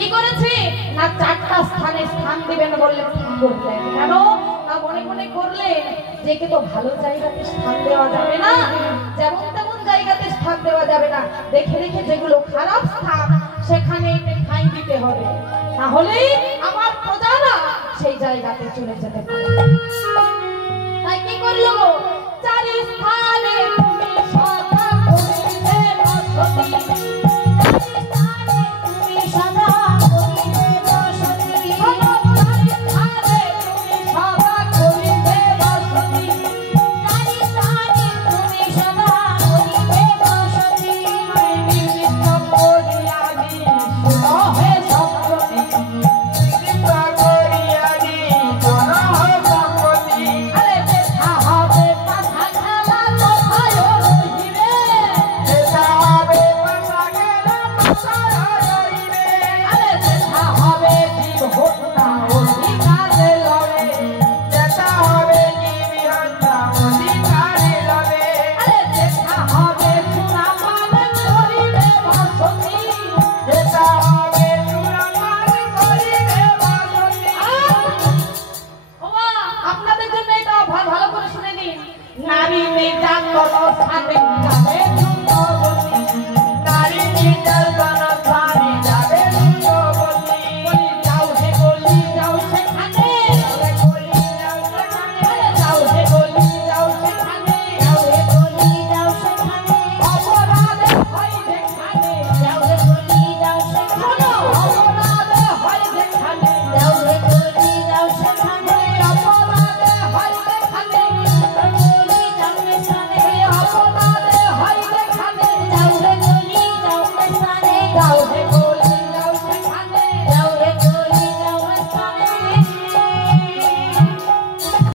কি করেছে না চারটা স্থানে স্থান দিবেন বললে ঠিক করলেন। কেন না মনে মনে করলেন যে কে তো ভালো জায়গাতে স্থান দেওয়া যাবে না, যেমন তেমন জায়গাতে স্থান দেওয়া যাবে না, দেখে দেখে যেগুলো খারাপ স্থান সেখানে ঠাঁই দিতে হবে, তাহলে আমার প্রজারা সেই জায়গাতে চলে যেতে পারে। তাই কি করলো চারি স্থানে তুমি সদা করিবে বসতি, Yes,